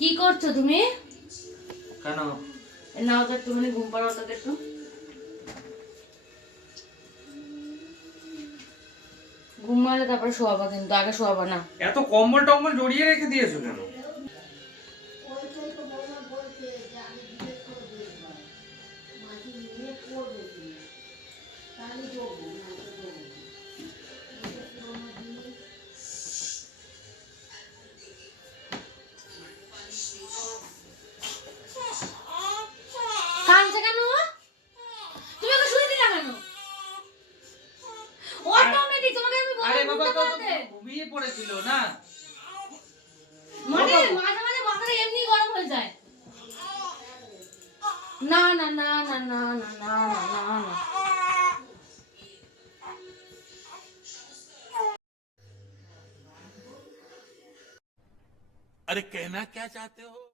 কি করছো তুমি? কেন? নাও তো একটুখানি ঘুম পাড়াও তো একটু। ঘুম মারলে তারপরে শোয়াবা, কিন্তু আগে শোয়াবা না। এত কম্বল টম্বল জড়িয়ে রেখে দিয়েছো কেন? কাঁদছে কেন? তুমি ওকে শুয়ে দিলা কেন? অটোমেটিক তোমাকে আমি আরে বললাম বাবা, ঘুমটা তো পাড়াতে। ঘুমিয়ে পড়েছিল না? মানে বাবা। মাঝে মাঝে মাথাটা এমনি গরম হয়ে যায়। না না না না না না না না না না। अरे कहना क्या चाहते हो?